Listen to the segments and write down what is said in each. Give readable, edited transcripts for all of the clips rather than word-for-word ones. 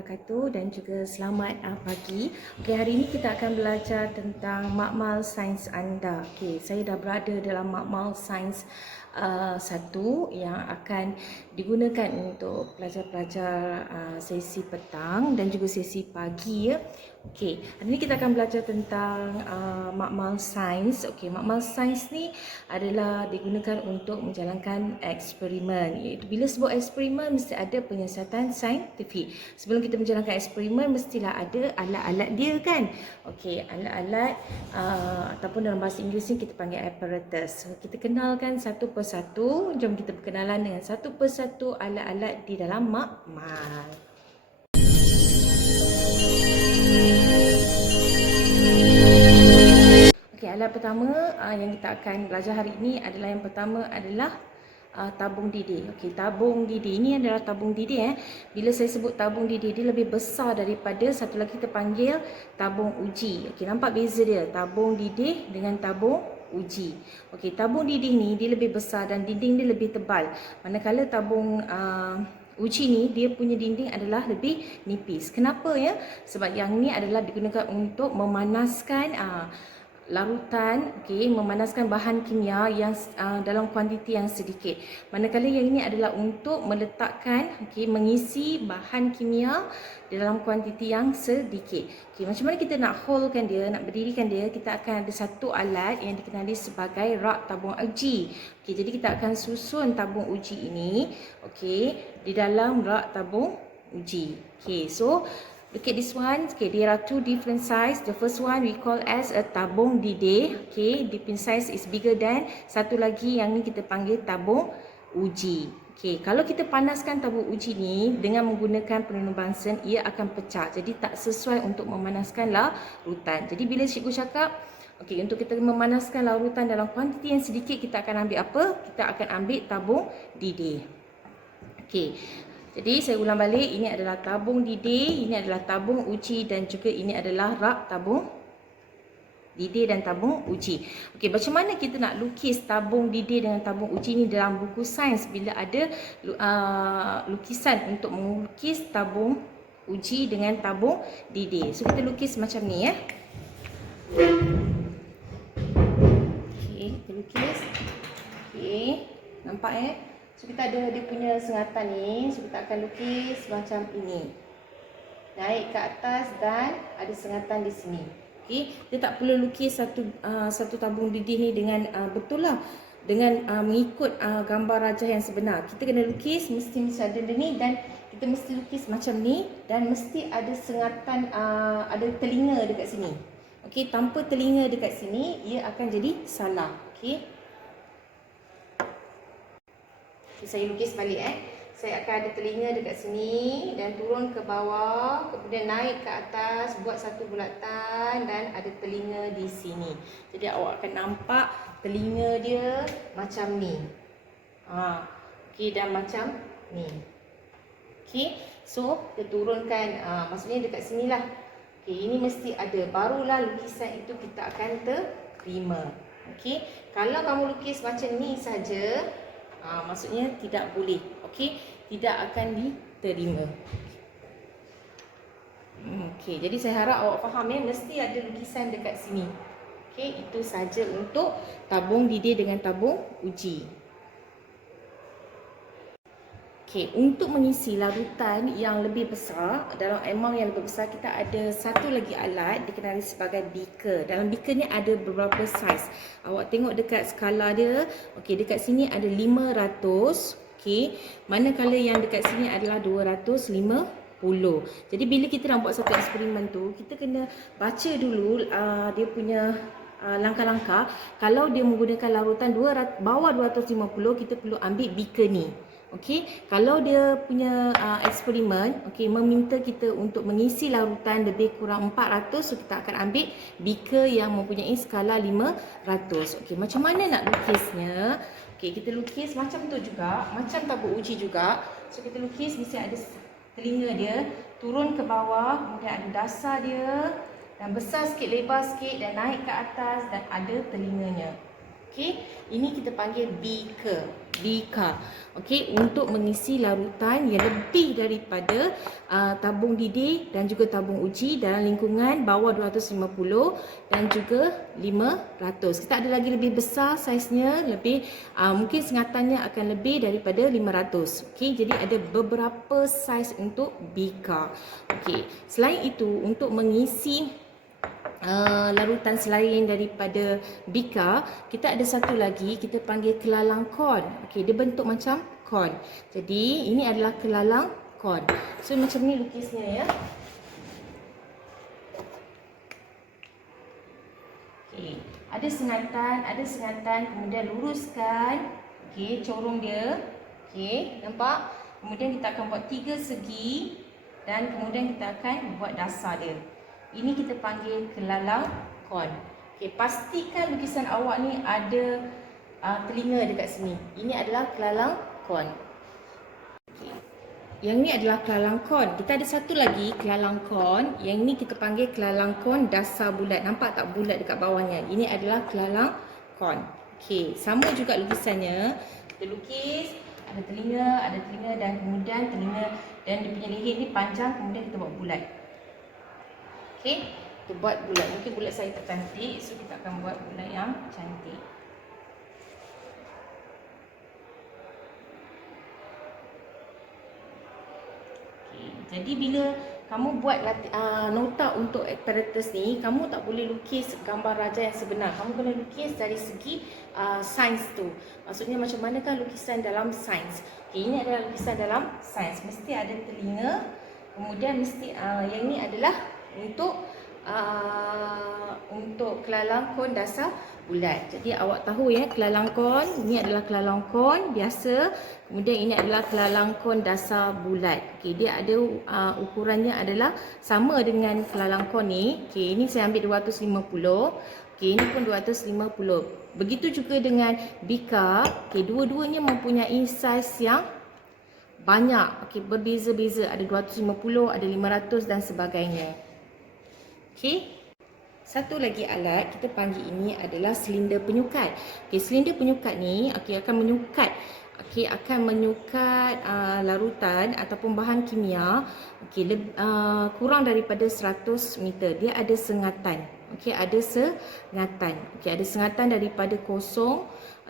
wabarakatuh dan juga selamat pagi. Okey, hari ini kita akan belajar tentang makmal sains anda. Okey, saya dah berada dalam makmal sains 1 yang akan digunakan untuk pelajar-pelajar sesi petang dan juga sesi pagi ya. Okey, hari ini kita akan belajar tentang makmal sains. Okey, makmal sains ni adalah digunakan untuk menjalankan eksperimen. Iaitu bila sebut eksperimen mesti ada penyiasatan saintifik. Sebelum kita menjalankan eksperimen mestilah ada alat-alat dia kan. Okey, alat-alat ataupun dalam bahasa Inggeris ni kita panggil apparatus. So, kita kenalkan satu persatu. Jom kita berkenalan dengan satu persatu alat-alat di dalam makmal. Okey, alat pertama yang kita akan belajar hari ini adalah yang pertama adalah tabung didih. Okey, tabung didih ini adalah tabung didih. Bila saya sebut tabung didih, dia lebih besar daripada satu lagi kita panggil tabung uji. Okey, nampak beza dia tabung didih dengan tabung uji. Okey, tabung didih ni dia lebih besar dan dinding dia lebih tebal. Manakala tabung uji ni dia punya dinding adalah lebih nipis. Kenapa ya? Sebab yang ni adalah digunakan untuk memanaskan larutan, okey, memanaskan bahan kimia yang dalam kuantiti yang sedikit. Manakala yang ini adalah untuk meletakkan, okey, mengisi bahan kimia dalam kuantiti yang sedikit. Okey, macam mana kita nak holdkan dia, nak berdirikan dia? Kita akan ada satu alat yang dikenali sebagai rak tabung uji. Okey, jadi kita akan susun tabung uji ini, okey, di dalam rak tabung uji. Okey, so look at this one. Okay, there are two different size. The first one we call as a tabung didih. Okay, different size is bigger than. Satu lagi yang ni kita panggil tabung uji. Okay, kalau kita panaskan tabung uji ni dengan menggunakan pelindung Bunsen, ia akan pecah. Jadi tak sesuai untuk memanaskan larutan. Jadi bila cikgu cakap, okay, untuk kita memanaskan larutan dalam kuantiti yang sedikit, kita akan ambil apa? Kita akan ambil tabung didih. Okay. Jadi saya ulang balik, ini adalah tabung didih, ini adalah tabung uji dan juga ini adalah rak tabung didih dan tabung uji. Okey, macam mana kita nak lukis tabung didih dengan tabung uji ni dalam buku sains bila ada lukisan untuk melukis tabung uji dengan tabung didih. So kita lukis macam ni ya. Okey, kita lukis. Okey, nampak So kita ada dia punya sengatan ni. So kita akan lukis macam ini. Naik ke atas dan ada sengatan di sini. Okey, dia tak perlu lukis satu tabung didih ni dengan betul lah. Dengan mengikut gambar rajah yang sebenar. Kita kena lukis mesti ada ni dan kita mesti lukis macam ni dan mesti ada sengatan, ada telinga dekat sini. Okey, tanpa telinga dekat sini ia akan jadi salah. Okey. Saya lukis balik Saya akan ada telinga dekat sini dan turun ke bawah, kemudian naik ke atas, buat satu bulatan dan ada telinga di sini. Jadi awak akan nampak telinga dia macam ni. Okey, dan macam ni. Okey, so kita turunkan, maksudnya dekat sinilah. Okey, ini mesti ada, barulah lukisan itu kita akan terima. Okey, kalau kamu lukis macam ni saja, maksudnya tidak boleh. Okey, tidak akan diterima. Okey, jadi saya harap awak faham mesti ada lukisan dekat sini. Okey, itu saja untuk tabung didih dengan tabung uji. Okey, untuk mengisi larutan yang lebih besar, dalam amount yang lebih besar, kita ada satu lagi alat dikenali sebagai beaker. Dalam beaker ni ada beberapa saiz. Awak tengok dekat skala dia. Okey, dekat sini ada 500. Okey, manakala yang dekat sini adalah 250. Jadi bila kita nak buat satu eksperimen tu, kita kena baca dulu dia punya langkah-langkah. Kalau dia menggunakan larutan bawah 250, kita perlu ambil beaker ni. Okey, kalau dia punya eksperimen, okey, meminta kita untuk mengisi larutan lebih kurang 400, so kita akan ambil beaker yang mempunyai skala 500. Okey, macam mana nak lukisnya? Okey, kita lukis macam tu juga, macam tabung uji juga. So kita lukis mesti ada telinga dia, turun ke bawah, kemudian ada dasar dia dan besar sikit, lebar sikit dan naik ke atas dan ada telinganya. Okey, ini kita panggil beaker. bika. Okey, untuk mengisi larutan yang lebih daripada tabung didih dan juga tabung uji dalam lingkungan bawah 250 dan juga 500. Kita ada lagi lebih besar saiznya, lebih mungkin sengatannya akan lebih daripada 500. Okey, jadi ada beberapa saiz untuk bika. Okey, selain itu untuk mengisi larutan selain daripada bika, kita ada satu lagi kita panggil kelalang kon. Okey, dia bentuk macam kon. Jadi ini adalah kelalang kon. So macam ni lukisnya ya. Okey, ada sengatan kemudian luruskan. Okey, corong dia. Okey, nampak? Kemudian kita akan buat 3 segi dan kemudian kita akan buat dasar dia. Ini kita panggil kelalang kon. Okey, pastikan lukisan awak ni ada telinga dekat sini. Ini adalah kelalang kon. Okay. Yang ni adalah kelalang kon. Kita ada satu lagi kelalang kon. Yang ni kita panggil kelalang kon dasar bulat. Nampak tak bulat dekat bawahnya? Ini adalah kelalang kon. Okey, sama juga lukisannya. Kita lukis ada telinga dan kemudian telinga dan dia punya leher ni panjang, kemudian kita buat bulat. Okey, kita buat bulat. Mungkin bulat saya tak cantik, so kita akan buat bulat yang cantik. Okey, jadi bila kamu buat nota untuk apparatus ni, kamu tak boleh lukis gambar raja yang sebenar. Kamu kena lukis dari segi sains tu. Maksudnya macam manakah lukisan dalam sains. Okey, ini adalah lukisan dalam sains. Mesti ada telinga, kemudian mesti yang ni adalah untuk kelalang kon dasar bulat. Jadi awak tahu ya, kelalang kon ini adalah kelalang kon biasa, kemudian ini adalah kelalang kon dasar bulat. Okey, dia ada ukurannya adalah sama dengan kelalang kon ni. Okey, ini saya ambil 250. Okey, ini pun 250. Begitu juga dengan bika. Okey, dua-duanya mempunyai saiz yang banyak. Okey, berbeza-beza. Ada 250, ada 500 dan sebagainya. Okey. Satu lagi alat kita panggil ini adalah silinder penyukat. Okey, silinder penyukat ni akan menyukat larutan ataupun bahan kimia kurang daripada 100 meter. Dia ada sengatan. Okey, ada sengatan. Okey, ada sengatan daripada kosong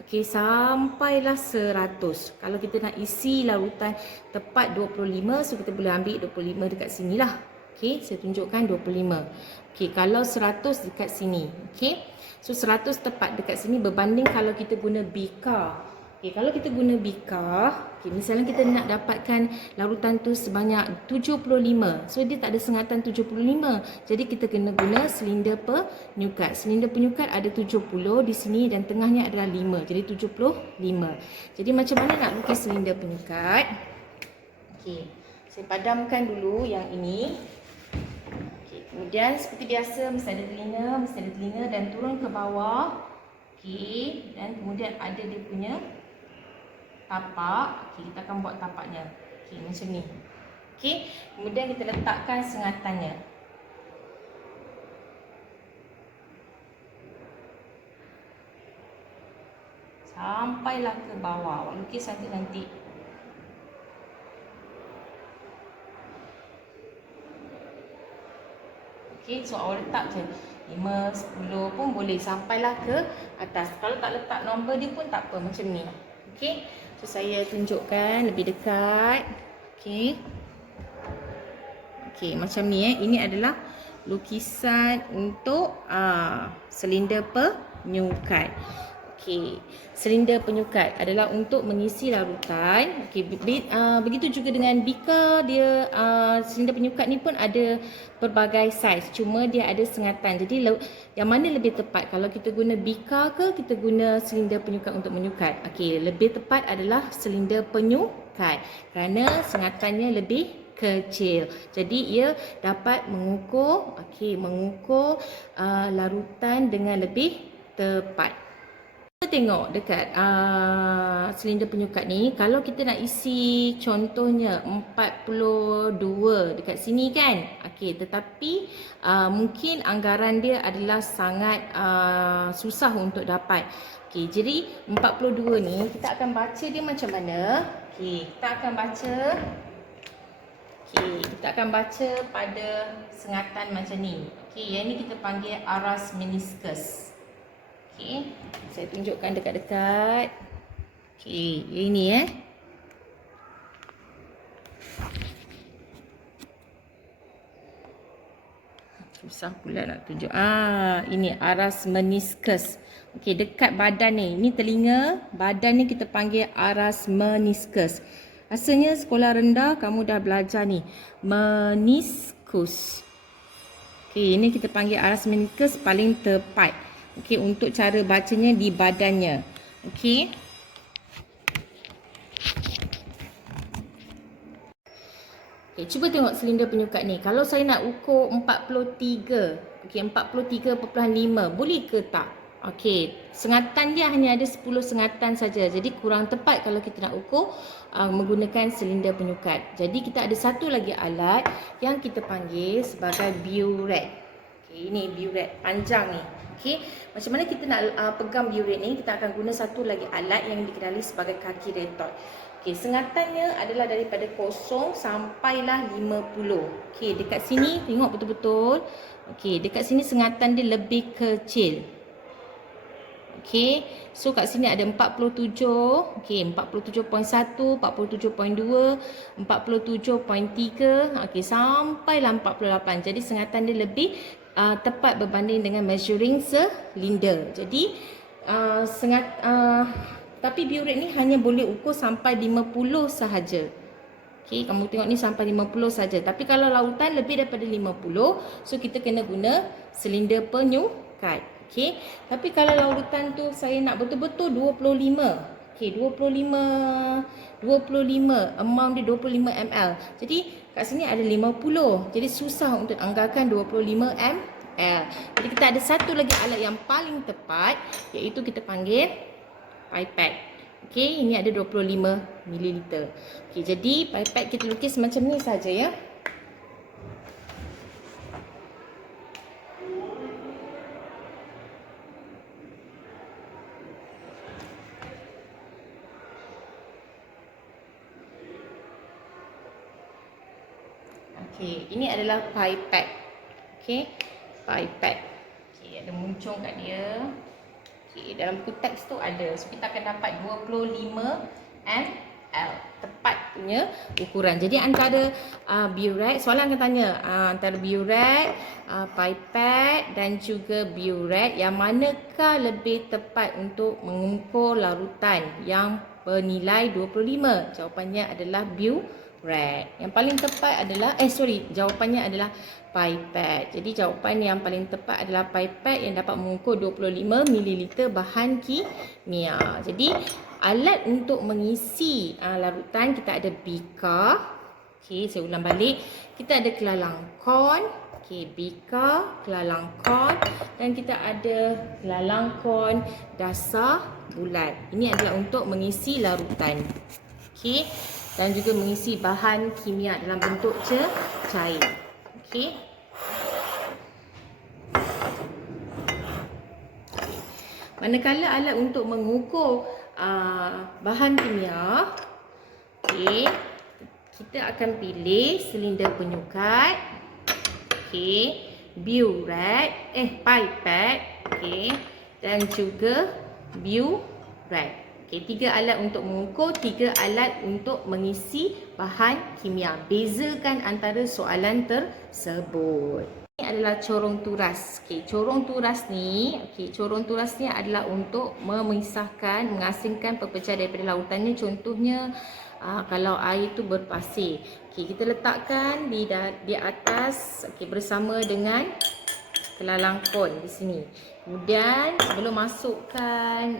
sampailah 100. Kalau kita nak isi larutan tepat 25, so kita boleh ambil 25 dekat sinilah. Okey, saya tunjukkan 25. Okey, kalau 100 dekat sini. Okey. So 100 tepat dekat sini berbanding kalau kita guna bika. Okey, kalau kita guna bika, misalnya kita nak dapatkan larutan tu sebanyak 75. So dia tak ada sengatan 75. Jadi kita kena guna silinder penyukat. Silinder penyukat ada 70 di sini dan tengahnya adalah 5. Jadi 75. Jadi macam mana nak lukis silinder penyukat? Okey, saya padamkan dulu yang ini. Kemudian seperti biasa mesti ada telinga dan turun ke bawah. Okey, dan kemudian ada dia punya tapak. Okey, kita akan buat tapaknya. Okey, macam ni. Okey, kemudian kita letakkan sengatannya. Sampailah ke bawah. Awak lukis cantik-cantik. Okey, so awak letak je 5, 10 pun boleh sampailah ke atas. Kalau tak letak nombor dia pun tak apa, macam ni. Okey, so saya tunjukkan lebih dekat. Okey. Okey, macam ni ini adalah lukisan untuk silinder penyukat. Okey, silinder penyukat adalah untuk mengisi larutan. Okey, begitu juga dengan bika, dia silinder penyukat ni pun ada pelbagai saiz. Cuma dia ada sengatan. Jadi yang mana lebih tepat? Kalau kita guna bika ke kita guna silinder penyukat untuk menyukat? Okey, lebih tepat adalah silinder penyukat kerana sengatannya lebih kecil. Jadi ia dapat mengukur larutan dengan lebih tepat. tengok dekat silinder penyukat ni, kalau kita nak isi contohnya 42 dekat sini kan. Okey, tetapi mungkin anggaran dia adalah sangat susah untuk dapat. Okey, jadi 42 ni kita akan baca dia macam mana? Okey, kita akan baca. Okey, kita akan baca pada sengatan macam ni. Okey, yang ni kita panggil aras meniskus. Okey, saya tunjukkan dekat-dekat. Okey, ini susah pula nak tunjuk. Ini aras meniskus. Okey, dekat badan ni. Ini telinga, badan ni kita panggil aras meniskus. Rasanya sekolah rendah kamu dah belajar ni. Meniskus. Okey, ini kita panggil aras meniskus paling tepat. Okey, untuk cara bacanya di badannya. Okey. Okey, cuba tengok silinder penyukat ni. Kalau saya nak ukur 43. Okey, 43.5. Boleh ke tak? Okey, sengatan dia hanya ada 10 sengatan saja. Jadi kurang tepat kalau kita nak ukur menggunakan silinder penyukat. Jadi kita ada satu lagi alat yang kita panggil sebagai burette. Okey, ini burette panjang ni. Okey, macam mana kita nak pegang burette ni? Kita akan guna satu lagi alat yang dikenali sebagai kaki retort. Okey, sengatannya adalah daripada 0 sampailah 50. Okey, dekat sini tengok betul-betul. Okey, dekat sini sengatan dia lebih kecil. Okey, so kat sini ada 47. Okey, 47.1, 47.2, 47.3. Okey, sampailah 48. Jadi sengatan dia lebih tepat berbanding dengan measuring silinder. Jadi tapi burette ni hanya boleh ukur sampai 50 sahaja. Okey, kamu tengok ni sampai 50 saja. Tapi kalau lautan lebih daripada 50, so kita kena guna silinder penyukat. Okey, tapi kalau lautan tu saya nak betul-betul 25. Okey, 25 amount dia 25 ml. Jadi kat sini ada 50. Jadi susah untuk anggarkan 25 ml. Jadi kita ada satu lagi alat yang paling tepat, iaitu kita panggil pipette. Okey, ini ada 25 ml. Okey, jadi pipette kita lukis macam ni saja ya. Okey, ini adalah pipette. Okey, pipette. Okey, ada muncung kat dia. Okey, dalam buku teks tu ada. So kita akan dapat 25 ml. Tepat punya ukuran. Jadi antara burette, soalan akan tanya antara burette, pipette dan juga burette, yang manakah lebih tepat untuk mengukur larutan yang bernilai 25? Jawapannya adalah burette. Yang paling tepat adalah jawapannya adalah pipette. Jadi jawapan yang paling tepat adalah pipette yang dapat mengukur 25 ml bahan kimia. Jadi alat untuk mengisi larutan kita ada beaker. Okey, saya ulang balik. Kita ada kelalang kon. Okey, beaker, kelalang kon, dan kita ada kelalang kon dasar bulat. Ini adalah untuk mengisi larutan. Okey, dan juga mengisi bahan kimia dalam bentuk cair. Okey. Manakala alat untuk mengukur bahan kimia, okey, kita akan pilih silinder penyukat, okey, burette, pipette, okey, dan juga burette. Okey, 3 alat untuk mengukur, 3 alat untuk mengisi bahan kimia. Bezakan antara soalan tersebut. Ini adalah corong turas. Okey, corong turas ni, adalah untuk memisahkan, mengasingkan pepecah daripada lautannya. Contohnya kalau air itu berpasir. Okey, kita letakkan di atas, okey, bersama dengan kelalang kon di sini. Kemudian sebelum masukkan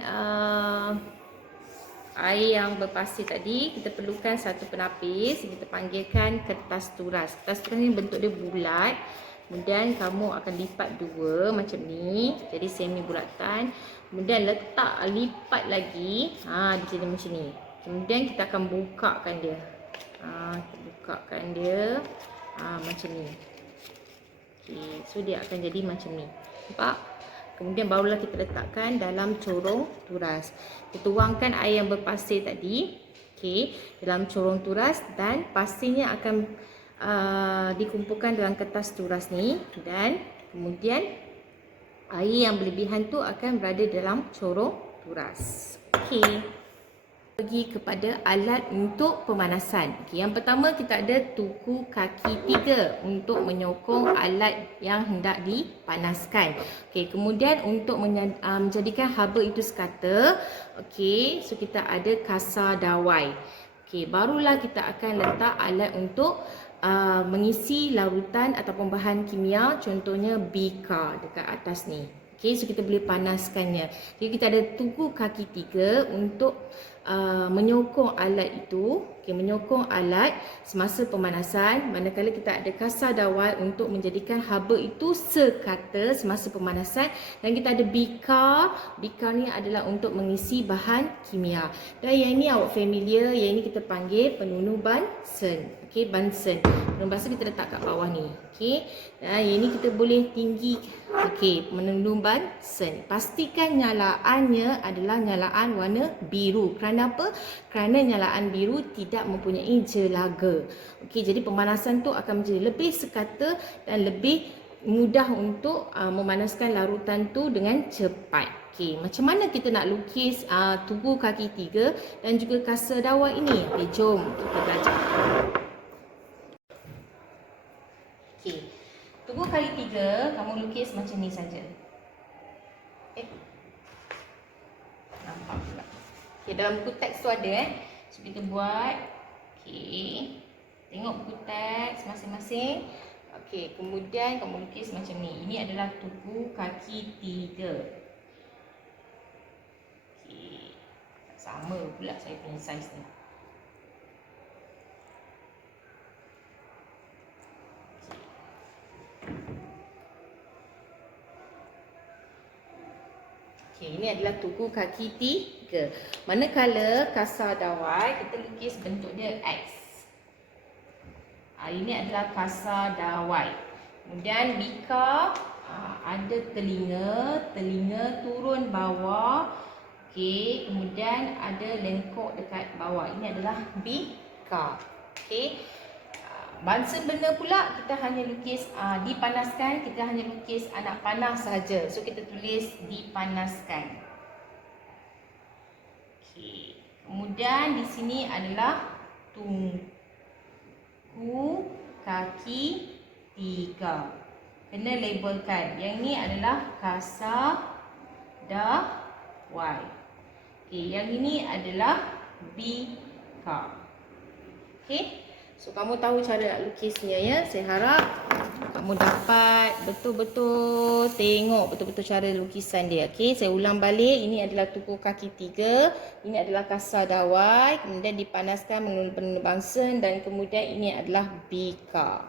air yang berpasir tadi, kita perlukan satu penapis. Kita panggilkan kertas turas. Kertas turas ni bentuk dia bulat. Kemudian kamu akan lipat dua macam ni. Jadi semi bulatan. Kemudian lipat lagi. Di sini macam ni. Kemudian kita akan bukakan dia. Kita bukakan dia. Macam ni. Okay. So dia akan jadi macam ni. Nampak? Kemudian barulah kita letakkan dalam corong turas. Kita tuangkan air yang berpasir tadi, okey, dalam corong turas dan pasirnya akan dikumpulkan dalam kertas turas ni dan kemudian air yang berlebihan tu akan berada dalam corong turas. Okey. Pergi kepada alat untuk pemanasan. Okay, yang pertama kita ada tuku kaki 3 untuk menyokong alat yang hendak dipanaskan. Okay, kemudian untuk menjadikan haba itu sekata, okay, so kita ada kasar dawai. Okay, barulah kita akan letak alat untuk mengisi larutan ataupun bahan kimia, contohnya bika dekat atas ni. Okay, so kita boleh panaskannya. Jadi kita ada tuku kaki 3 untuk menyokong alat itu, okay, menyokong alat semasa pemanasan. Manakala kita ada kasar dawai untuk menjadikan haba itu sekata semasa pemanasan. Dan kita ada bika. Bika ni adalah untuk mengisi bahan kimia. Dan yang ini awak familiar, yang ini kita panggil penunu Bunsen. Okay, Bunsen. Penunu Bunsen kita letak kat bawah ni. Okay, dan yang ini kita boleh tinggi. Okay, penunu Bunsen. Pastikan nyalaannya adalah nyalaan warna biru. Kerana apa? Kerana nyalaan biru tidak mempunyai jelaga. Okey, jadi pemanasan tu akan menjadi lebih sekata dan lebih mudah untuk memanaskan larutan tu dengan cepat. Okey, macam mana kita nak lukis tubuh kaki 3 dan juga kasar dawai ini? Okey, jom kita belajar. Okey, tubuh kaki 3 kamu lukis macam ni saja. Nampak pula. Okay, dalam buku teks tu ada So kita buat. Okay, tengok buku teks masing-masing. Okay, kemudian kamu lukis macam ni. Ini adalah tubuh kaki 3. Okay, sama pula saya punya saiz ni. Okay, ini adalah tugu kaki 3. Manakala kasar dawai, kita lukis bentuk dia X. Ini adalah kasar dawai. Kemudian bika, ada telinga turun bawah. Okay, kemudian ada lengkok dekat bawah. Ini adalah bika. Okay. Bunsen benda pula kita hanya lukis dipanaskan, kita hanya lukis anak panah saja. So kita tulis dipanaskan. Okey. Kemudian di sini adalah tugu kaki 3. Kena labelkan. Yang ni adalah kasar dawai. Okey, yang ini adalah bika. Okey. So kamu tahu cara nak lukisnya ya. Saya harap kamu dapat betul-betul tengok betul-betul cara lukisan dia. Okey, saya ulang balik. Ini adalah tugu kaki 3. Ini adalah kasar dawai. Kemudian dipanaskan menggunakan Bunsen dan kemudian ini adalah bika.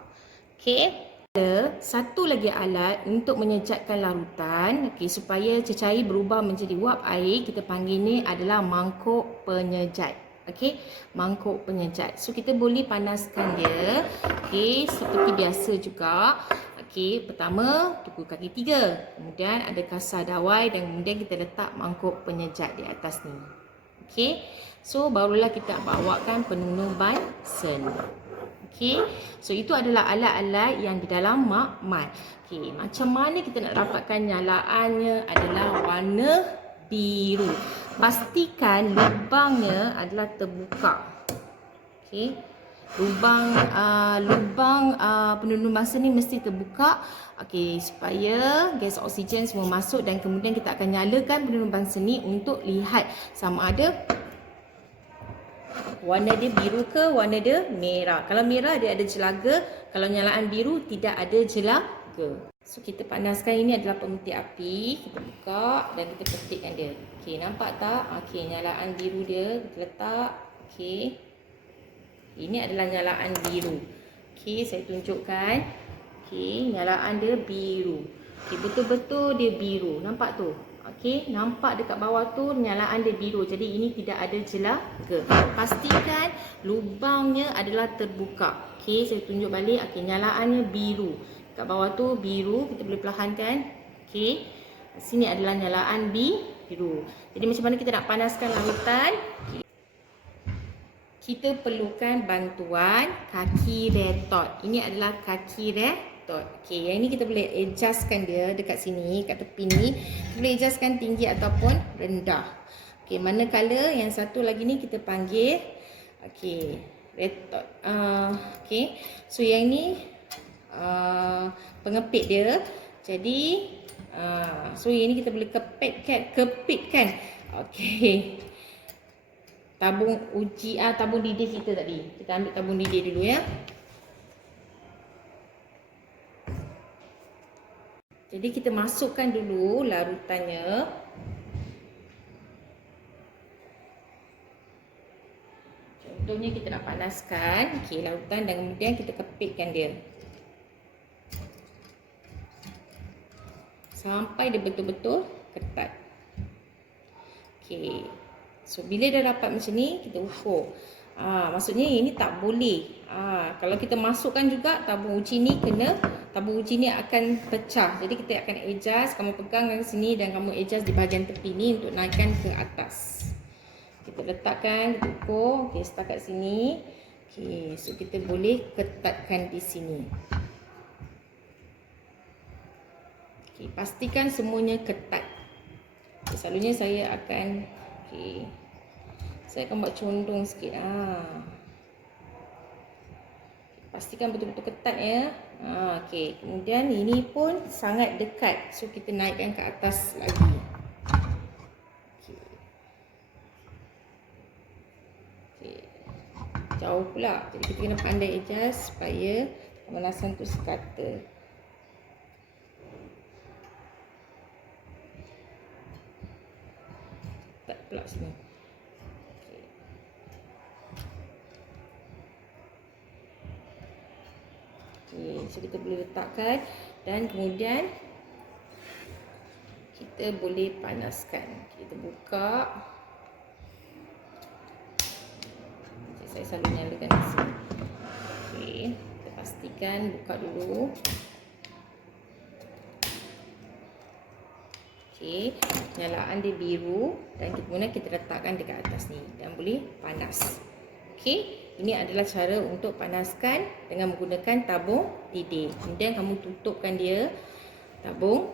Okey. Ada satu lagi alat untuk menyejatkan larutan, okey, supaya cecair berubah menjadi wap air. Kita panggil ni adalah mangkuk penyejat. Okey, mangkuk penyejat. So kita boleh panaskan dia. Okey, seperti biasa juga. Okey, pertama tugu kaki 3. Kemudian ada kasar dawai dan kemudian kita letak mangkuk penyejat di atas ni. Okey. So barulah kita bawakan penunu Bunsen. Okey. So itu adalah alat-alat yang di dalam makmal. Okey, macam mana kita nak dapatkan nyalaannya adalah warna biru. Pastikan lubangnya adalah terbuka. Okey. Lubang penunu Bunsen ni mesti terbuka. Okey, supaya gas oksigen semua masuk dan kemudian kita akan nyalakan penunu Bunsen ni untuk lihat sama ada warna dia biru ke warna dia merah. Kalau merah dia ada jelaga, kalau nyalaan biru tidak ada jelaga. So kita panaskan, ini adalah pemetik api. Kita buka dan kita petikkan dia. Okey, nampak tak? Okey, nyalaan biru dia kita letak. Okey. Ini adalah nyalaan biru. Okey, saya tunjukkan. Okey, nyalaan dia biru. Okey, betul-betul dia biru. Nampak tu? Okey, nampak dekat bawah tu nyalaan dia biru. Jadi ini tidak ada jelaga. Pastikan lubangnya adalah terbuka. Okey, saya tunjuk balik. Okey, nyalaannya biru. Dekat bawah tu biru, kita boleh perlahankan. Okey. Sini adalah nyalaan biru. Jadi macam mana kita nak panaskan larutan? Okay. Kita perlukan bantuan kaki retort. Ini adalah kaki retort. Okey, yang ini kita boleh adjustkan dia dekat sini, kat tepi ni. Kita boleh adjustkan tinggi ataupun rendah. Okey, manakala yang satu lagi ni kita panggil okey, retort. Okey. So yang ni pengepit dia. Jadi so yang ni kita boleh kepitkan. Okey. Tabung uji tabung didih kita tadi. Kita ambil tabung didih dulu ya. Jadi kita masukkan dulu larutannya. Contohnya kita nak panaskan larutan dan kemudian kita kepitkan dia. Sampai dia betul-betul ketat. Okey. So bila dah dapat macam ni, kita ukur. Maksudnya ini tak boleh. Kalau kita masukkan juga tabung uji ni tabung uji ni akan pecah. Jadi kita akan adjust, kamu pegang dari sini dan kamu adjust di bahagian tepi ni untuk naikkan ke atas. Kita letakkan, kita ukur. Okey, setakat sini. Okey, so kita boleh ketatkan di sini. Okey, pastikan semuanya ketat. Okay, selalunya saya akan saya akan buat condong sikit. Pastikan betul-betul ketat ya. Okey, kemudian ini pun sangat dekat. So kita naikkan ke atas lagi. Okey. Jauh pula. Jadi kita kena pandai adjust supaya pemanasan tu sekata. Tak pula sini. Okey, so kita boleh letakkan dan kemudian kita boleh panaskan. Kita buka. Saya selalu nyalakan di sini. Okey, kita pastikan buka dulu. Okey, nyalaan dia biru dan kemudian kita letakkan dekat atas ni dan boleh panas. Okey, ini adalah cara untuk panaskan dengan menggunakan tabung didih. Kemudian kamu tutupkan dia tabung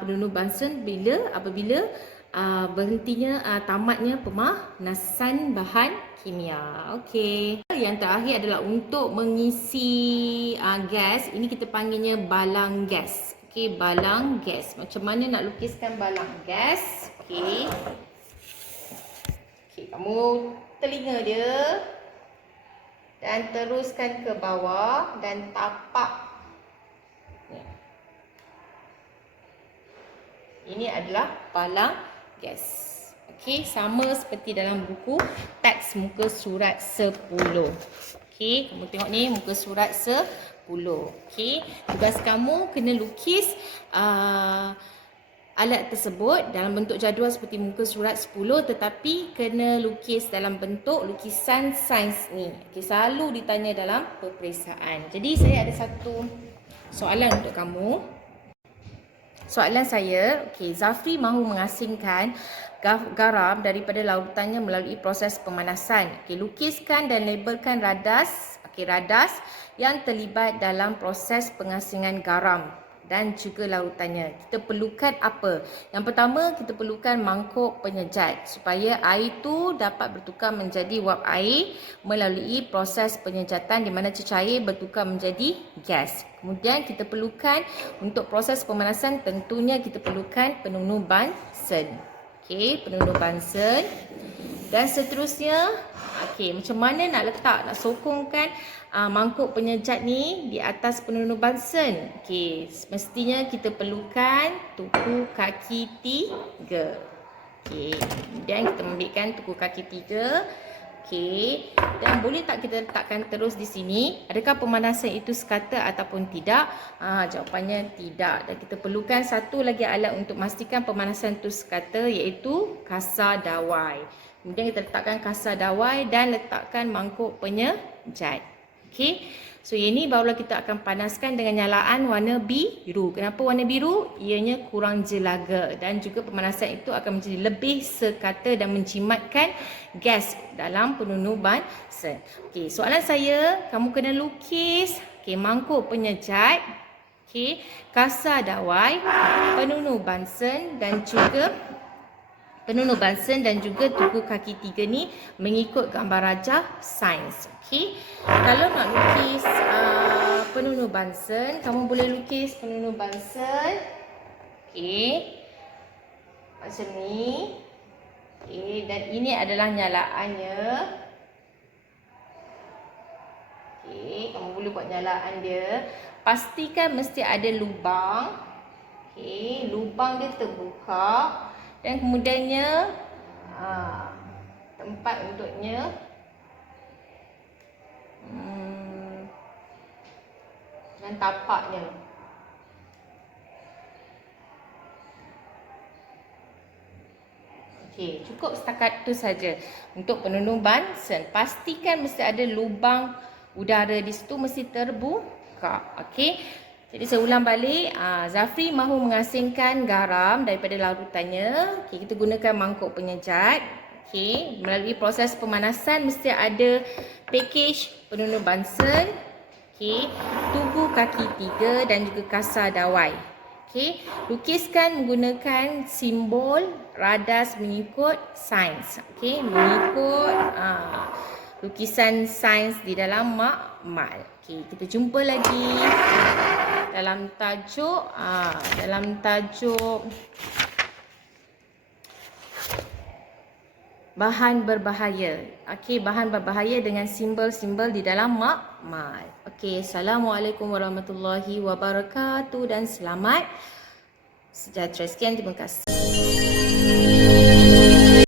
penunuh Bunsen apabila berhentinya tamatnya pemanasan bahan kimia. Okey. Yang terakhir adalah untuk mengisi gas. Ini kita panggilnya balang gas. Okey, balang gas. Macam mana nak lukiskan balang gas? Okey. Okey, kamu telinga dia dan teruskan ke bawah dan tapak. Ini adalah balang gas. Okey, sama seperti dalam buku teks muka surat 10. Okey, kamu tengok ni muka surat 10. Okey, tugas kamu kena lukis alat tersebut dalam bentuk jadual seperti muka surat 10, tetapi kena lukis dalam bentuk lukisan sains ni. Okey, selalu ditanya dalam peperiksaan. Jadi saya ada satu soalan untuk kamu. Soalan saya, okey, Zafri mahu mengasingkan garam daripada larutannya melalui proses pemanasan. Okey, lukiskan dan labelkan radas, radas yang terlibat dalam proses pengasingan garam dan juga larutannya. Kita perlukan apa? Yang pertama, kita perlukan mangkuk penyejat supaya air itu dapat bertukar menjadi wap air melalui proses penyejatan di mana cecair bertukar menjadi gas. Kemudian kita perlukan untuk proses pemanasan, tentunya kita perlukan penunuh Bunsen. Okey, penunuh Bunsen. Dan seterusnya, okey, macam mana nak letak, nak sokongkan mangkuk penyejat ni di atas penunuh Bunsen? Okey, semestinya kita perlukan tuku kaki 3. Okey, kemudian kita ambilkan tuku kaki 3. Okey. Dan boleh tak kita letakkan terus di sini? Adakah pemanasan itu sekata ataupun tidak? Jawapannya tidak. Dan kita perlukan satu lagi alat untuk memastikan pemanasan itu sekata, iaitu kasar dawai. Kemudian kita letakkan kasar dawai dan letakkan mangkuk penyejat. Okey. So yang ni barulah kita akan panaskan dengan nyalaan warna biru. Kenapa warna biru? Ianya kurang jelaga dan juga pemanasan itu akan menjadi lebih sekata dan menjimatkan gas dalam penunuh bansen. Okey, soalan saya, kamu kena lukis mangkuk penyejat, kasar dawai, penunuh bansen dan juga tugu kaki 3 ni mengikut gambar rajah sains. Okey. Kalau nak lukis penunuh bansen, kamu boleh lukis penunuh bansen. Okey. Macam ni. Okey, dan ini adalah nyalaannya. Okey, kamu boleh buat nyalaan dia. Pastikan mesti ada lubang. Okey, lubang dia terbuka. Dan kemudiannya tempat untuknya dan tapaknya. Okey, cukup setakat itu saja untuk penunuh bansen. Pastikan mesti ada lubang udara di situ, mesti terbuka. Okey. Jadi saya ulang balik, Zafri mahu mengasingkan garam daripada larutannya. Okey, kita gunakan mangkuk penyejat. Okey, melalui proses pemanasan mesti ada pakej penunuh bansen, tugu kaki 3 dan juga kasar dawai. Okey, lukiskan menggunakan simbol radas mengikut sains. Okey, mengikut lukisan sains di dalam makmal. Okey, kita jumpa lagi dalam tajuk bahan berbahaya. Okey, bahan berbahaya dengan simbol-simbol di dalam makmal. Okey, Assalamualaikum warahmatullahi wabarakatuh dan selamat sejahtera. Sekian, terima kasih.